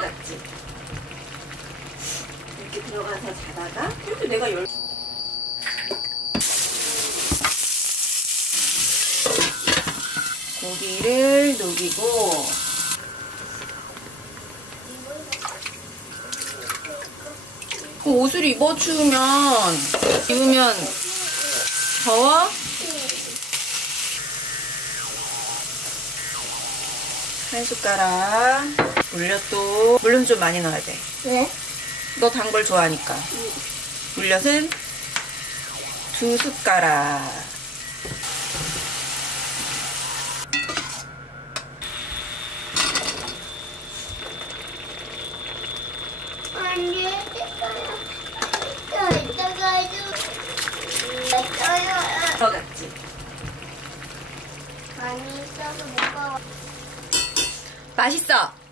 들어갔지? 이렇게 들어가서 자다가 그래도 내가 고기를 녹이고 그 옷을 입으면 더워? 한 숟가락 물엿도 물론 좀 많이 넣어야 돼. 왜? 너 단 걸 좋아하니까. 물엿은 2숟가락. 들어갔지? 많이 있어서 무거워. 맛있어.